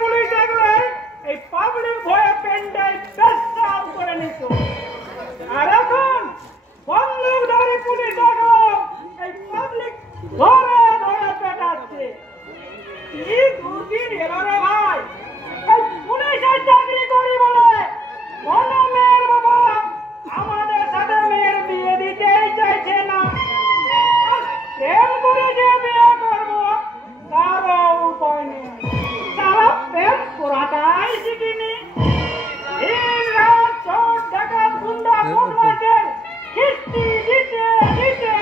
Police দেখলে এই public ভয়ে পেনটাই পেশাব করে নিত, আর এখন বন্দুকধারী পুলিশ দেখলো এই পাবলিক ধরে ধরে পেটাচ্ছে। কি দুদিন এলো রে ভাই, এই পুলিশের চাকরি করি বলে কোন মেয়ের বাবা আমাদের সাথে মেয়ের বিয়ে দিতেই চাইছে না। প্রেম করে যে বিয়ে করবো তারও উপায় নেই, তারা প্রেম করাটাই শিখিনি। চোট ডাকাত গুন্ডা বদমাশের কিস্তি দিতে দিতে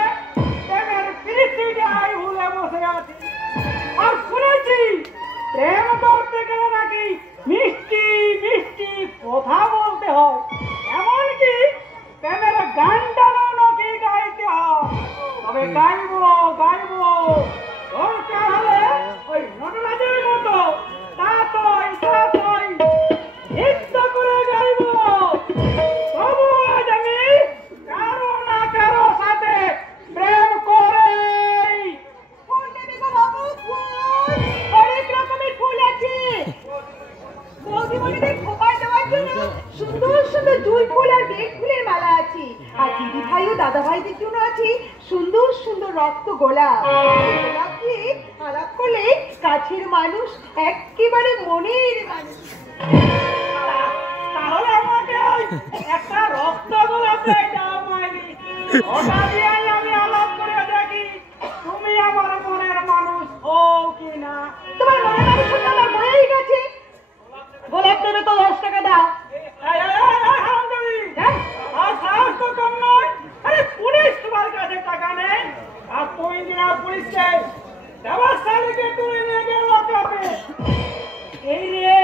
প্রেমের কৃষ্টিটাই ভুলে বসে আছি। আর শুনেছি প্রেম করতে গেলে নাকি মিষ্টি মিষ্টি কথা বলতে হয়, এমনকি প্রেমের গানটাও নাকি গাইতে হয়। তবে গাইবো দরকার হলে ওই নটরাজের মতো তাতই নৃত্য করে গাইবো। তবু আজ আমি কারো না কারো সাথে প্রেম করেই। অনেক রকমের ফুল আছে, বৌদিমণিদের খোপায় দেওয়ার জন্য সুন্দর সুন্দর জুঁই ফুল আর বেল ফুলের মালা আছে। আর দিদি ভাই ও দাদা ভাইদের জন্য আছে সুন্দর সুন্দর রক্ত গোলাপ। গোলাপ দিয়ে আলাপ করলে কাছের মানুষ একেবারে মনের মানুষ। তাহলে আমাকে ওই একটা রক্ত গোলাপে দাও মাইরি, ওটা দিয়ে আমি আলাপ করে দেখি তুমি আমার মনের মানুষ হও কিনা। তোমার মনের মানুষ হতে আমার হয়েই গেছে। গোলাপ দেবে তো 10 টাকা দাও। আর সাহস তো কম নয়, আরে পুলিশ তোমার কাছে টাকা নেই আর তুমি কিনা পুলিশকে ব্যবস্থাকে তুলে নিয়ে গেল লকআপে। এই রে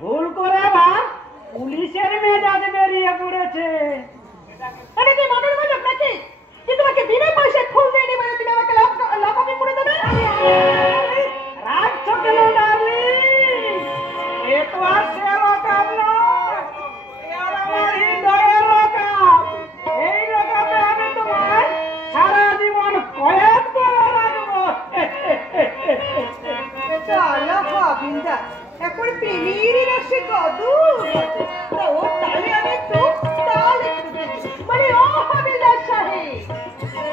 ভুল করে আবার পুলিশের মেজাজ বেরিয়ে পড়েছে। এটা কি মনের মজব নাকি যে তোমাকে বিনা পয়সায় ফুল দিয়ে নেবে, তুমি আমাকে লকআপে পুরে দেবে? রাখছো কেন ডার্লিং? এ তো আর সে লকআপ নয়, এ আর আমার হৃদয়ের লকআপ। এই লকআপে আমি তোমার সারা জীবন কয়েদ করে রাখবো। চলো ভাবিন্দা, এখন প্রেমেরই রসে কদু ও তালে আমি একটু মানে ও হাবিলদার সাহেব,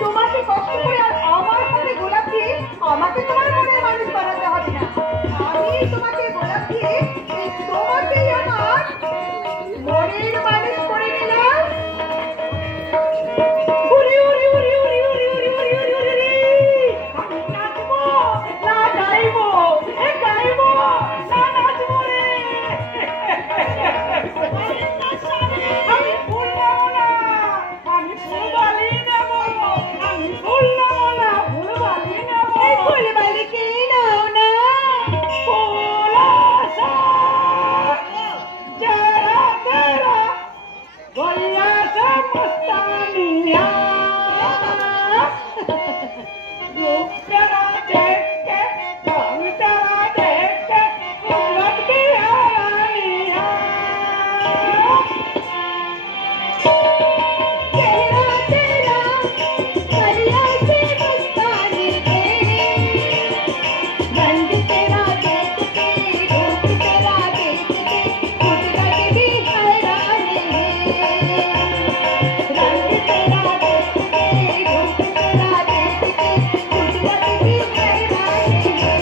তোমাকে কষ্ট করে আর আমার হাতে গোলাপ দিয়ে আমাকে তোমার মনের মানুষ বানাতে হবে না। আমি তোমাকে গোলাপ দিয়ে তোমাকেই আমার মনের মানুষ করে নিলাম। আমি নাচবো না গাইবো, গাইবো না নাচবো রে। আমি ফুল নেবো না, আমি ফুলবালি নেবো, আমি ফুল নেবো না, ফুলবালি নেবো। ফুলবালি কে নাও না, ফুল আসা চেরা তেরা গইয়া সে মস্তানিয়া। रूप तेरा देख के रंग तेरा देख के लगती है रानियाँ। चेहरा तेरा कलिया से मस्तानी है, रंग तेरा देख के रूप तेरा देख के खुद लगती है रानी है। रंग तेरा देख के रूप तेरा देख के खुद लगती है रानी है।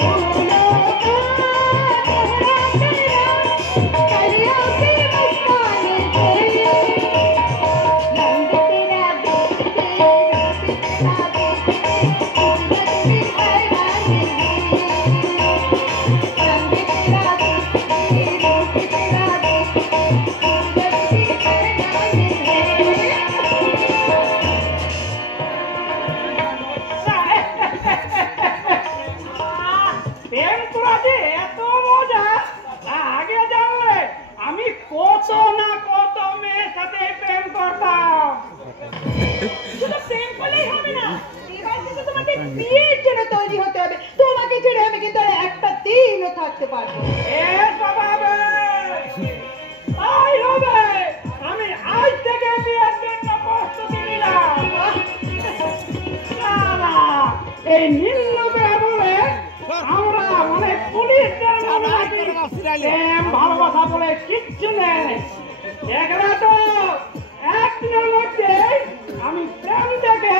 फूलों का चेहरा तेरा कलिया से मस्तानी है, रंग तेरा देख के रूप तेरा देख के खुद लगती है रानी है। रंग तेरा देख के रूप तेरा देख के खुद लगती है रानी है। প্রেম করা যে এত মজা তা আগে জানলে আমি কত না কত মেয়ের সাথে প্রেম করতাম। শুধু প্রেম করলেই হবে না, এবার কিন্তু তোমাকে বিয়ের জন্য তৈরি হতে হবে। তোমাকে ছেড়ে আমি কিন্তু আর একটা দিনও থাকতে পারবো না। এস বাবা বে, তাই হবে। আমি আজ থেকে বিয়ের জন্য প্রস্তুতি নিলাম। না, এই নীল বলে আমরা প্রেম ভালোবাসা বলে কিচ্ছু নেই। দেখলে তো একদিনের মধ্যে আমি প্রেম থেকে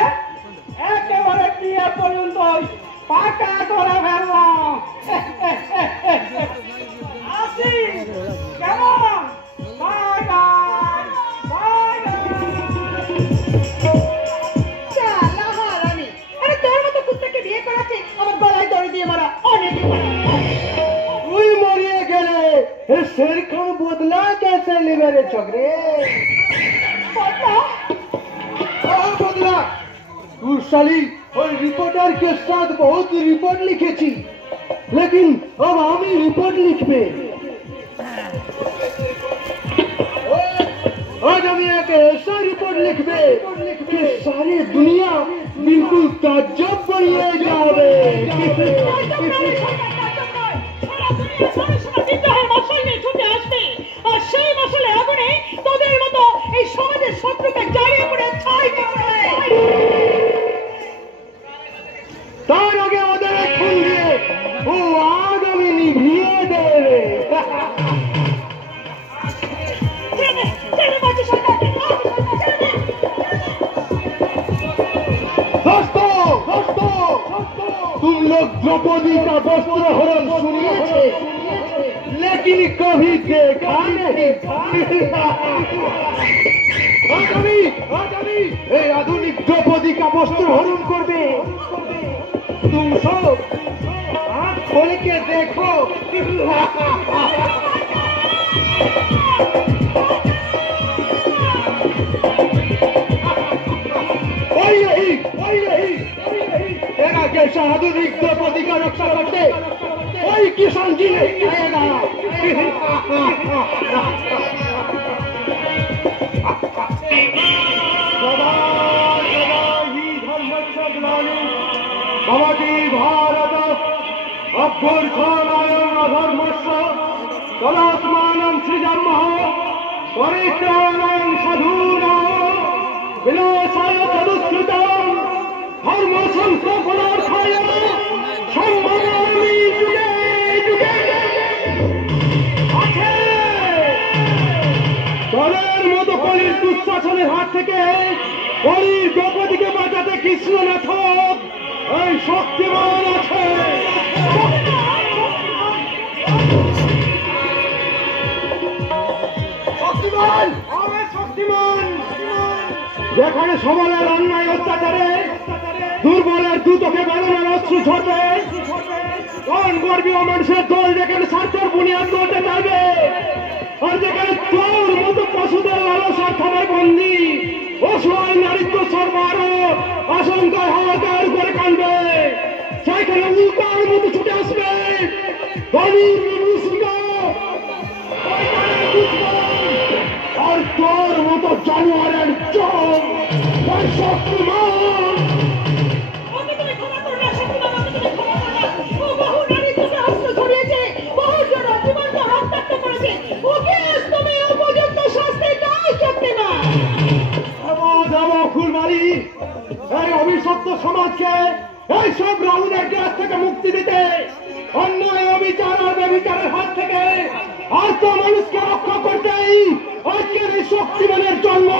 একেবারে বিয়ে পর্যন্ত পাকা করে ফেললাম। আসি কেমন? বাই বাই বাই হারামি, আরে তোর মতো কুত্তাকে বিয়ে করাচ্ছে আমার গলায় দড়ি দিয়ে মারা অনেক। তুই মরিয়ে গেলে शेर खान बदला कैसे ले मेरे छोकरे? बदला तू साली और रिपोर्टर के साथ बहुत रिपोर्ट लिखे थी, लेकिन अब हम ही रिपोर्ट लिखबे। आज हम एक ऐसा रिपोर्ट लिखबे कि सारी दुनिया बिल्कुल ताज्जुब बनिए जावे। তার আগে আমাদের খুন দিয়ে ও আগামী নিভিয়ে দেবে। दोस्तों तुम लोग द्रौपदी का वस्त्र हरण सुनिए थे, लेकिन कभी देखा नहीं। आधुनिक द्रौपदी का वस्त्र हरण कर दे। तुम सब आँख खोल के देखो। वही तेरा जैसा आधुनिक द्रौपदी का रक्षा करते कोई किसान जी नहीं आएगा। भवती भारत अभ्युत्थानाय अधर्मस्य तदात्मानं सृजमः परित्राणाय साधूनां विनाशाय तदुष्कृतं धर्म संस्थापनार्थाय संभवामि जुगे जुगे। দলের মতো কলির দুঃশাসনের হাত থেকে কলির দ্রৌপদীকে বাঁচাতে কৃষ্ণনাথ এই শক্তিমান আছে। শক্তিমান যেখানে সবলের অন্যায় অত্যাচারে দুর্বলের দুটোকে বেদনার অশ্রু ঝরবে, কোন গর্বীয় মানুষের দল যেখানে স্বার্থের বুনিয়াদ করতে চাইবে, আর যেখানে তোর মতো পশুদের লালসার খাবার বন্দি অসহায় নারীত্ব সরকার আশঙ্কায় হাহাকার করে কানবে, সেখানে উল্কার মতো ছুটে আসবে আর তোর মতো জানুয়ারের চোখ শক্তিমান। ফুলবাড়ি এই অভিশপ্ত সমাজকে এই সব রাহুলের গ্রাস থেকে মুক্তি দিতে, অন্যায় অবিচার আর ব্যভিচারের হাত থেকে আহত মানুষকে রক্ষা করতেই আজকের এই শক্তিমানের জন্ম।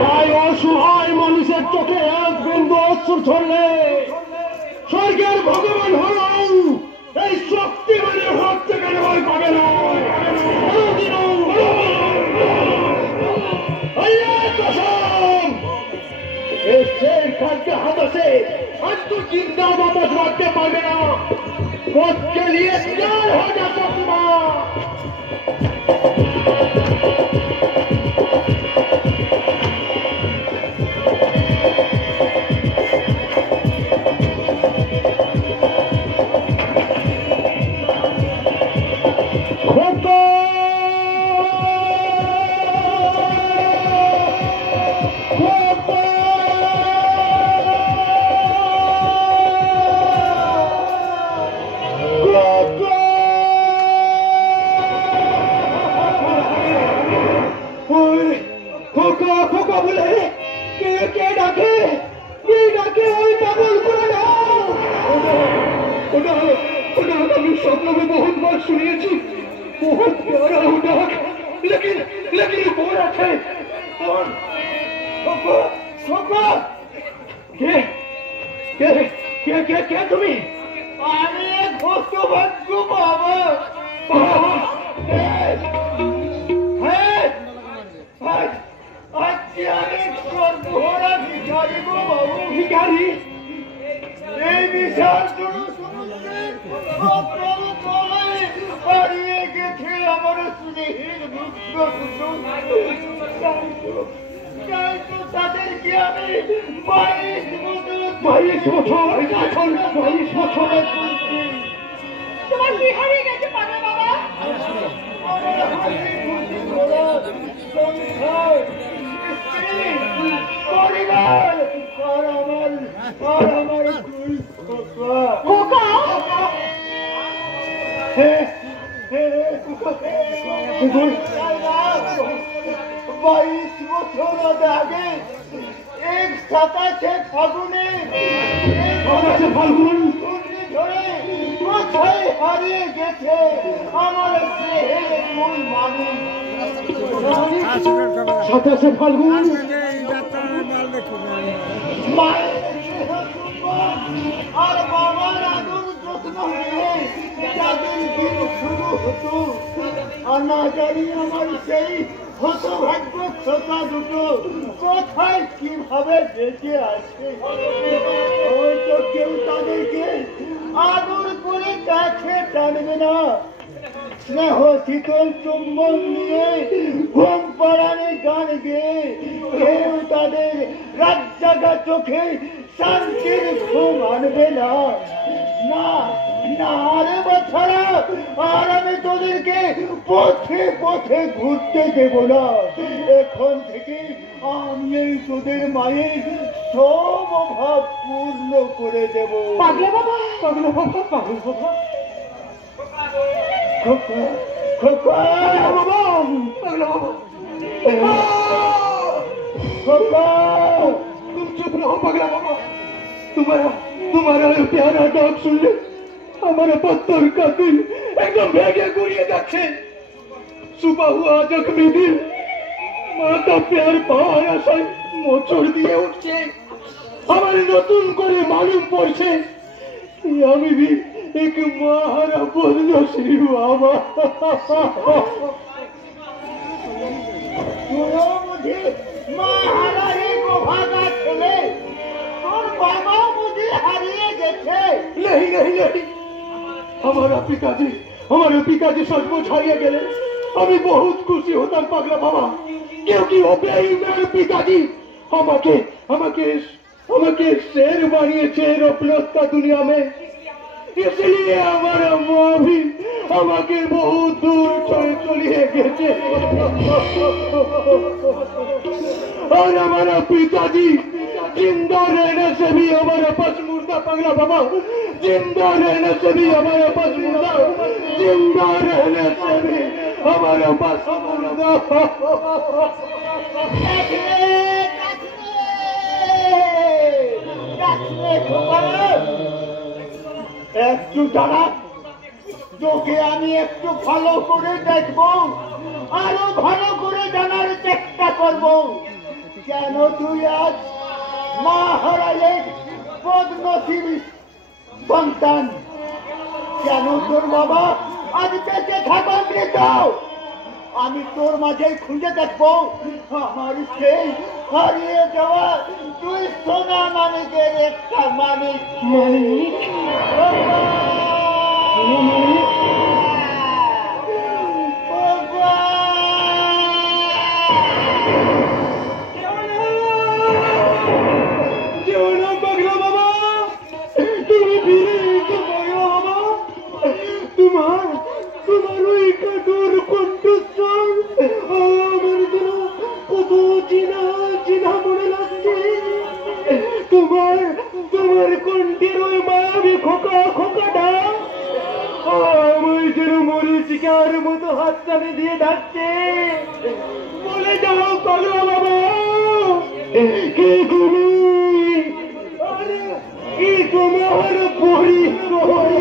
তাই অসহায় মানুষের চোখে এক বিন্দু অশ্রু ঝরলে স্বর্গের ভগবান হলেও এই শক্তিমানের হাত থেকে ভয় পাবে না। शेर खान के हाथों से आज तो जिंदा वापस लौटने पाएगा ना, मौत के लिए तैयार हो जा शक्तिमान। मैं स्वप्न में बहुत बार सुनिए बहुत प्यारा डाक, लेकिन कौन है? कौन? क्या तुम्हें? अरे घोषो भक्कू बाबा भिखारी এই বিশাল হারিয়ে গেছে আমার স্নেহের তাদেরকে আমি 22 বছর তোমার কি হারিয়ে গেছে পাগলা বাবা? পরিবার আর আমার খোকা 22 বছর আগে এক 27 ফাগুনে ফাল্গুন ধরে কোথায় হারিয়ে গেছে আমার স্নেহের মূল মানুষ। 27 ফাল্গুন আর বাবার আদর যত্ন নিয়ে যাদের দিন শুরু হতো, আর না জানি আমার সেই হতভাগ্য খোকা দুটো কোথায় কিভাবে বেঁচে আছে। হয়তো কেউ তাদেরকে আদর করে কাছে টানবে না, স্নেহ শীতল চুম্বন নিয়ে ঘুম পাড়ানি গান গেয়ে কেউ তাদের রাত জাগা চোখে শান্তির ঘুম আনবে না। না না রে বাছারা, আর আমি তোদেরকে পথে পথে ঘুরতে দেব না। এখন থেকে আমি এই তোদের মায়ের সব অভাব পূর্ণ করে দেব। পাগলা বাবা, পাগলা বাবা, পাগলা বাবা, খোকা খোকা বাবা, পাগলা বাবা, खोका तुम चुप रहो पगला बाबा। तुम्हारा प्यारा डाक सुन ले हमारा पत्थर का दिल एकदम भेगे गुड़िए जाच्छे। सुबह हुआ जख्मी दिल माता प्यार पाওয়ার আশায় মোচড় দিয়ে উঠছে। আমার নতুন করে মালুম পড়ছে আমি भी एक मारा বদনসিব बाबा। मुझे मारा को भागा चले और बाबा मुझे हारिए गए। नहीं नहीं नहीं, हमारा पिताजी सचमुच हारिए गए। আমি बहुत खुशी होता पागला बाबा, क्योंकि वो मेरे पिताजी আমাকে शेर বানিয়েছে রপ্লস का दुनिया में। इसलिए हमारा माँ भी আমাকে बहुत दूर छोड़ चलिए गए। और हमारा पिताजी जिंदा रहने से भी हमारे पास मुर्दा पगला बाबा, जिंदा रहने से भी हमारे पास मुर्दा, जिंदा रहने से भी हमारे पास मुर्दा। একটু দাঁড়া, তোকে আমি একটু ভালো করে দেখবো, আরো ভালো করে জানার চেষ্টা করব। কেন তুই আজ মা হারালে বদনসিব সন্তান? কেন তোর বাবা আজ বেঁচে থাকা মৃত? আমি তোর মাঝে খুঁজে দেখবো আমার সেই হারিয়ে যাওয়া তুই সোনা মানিকের একটা মানিক। মানিক মতো হাত টানে দিয়ে ডাকছে, বলে যাও পাগলা বাবা কে তুমি? কি তোমার পরিচয়?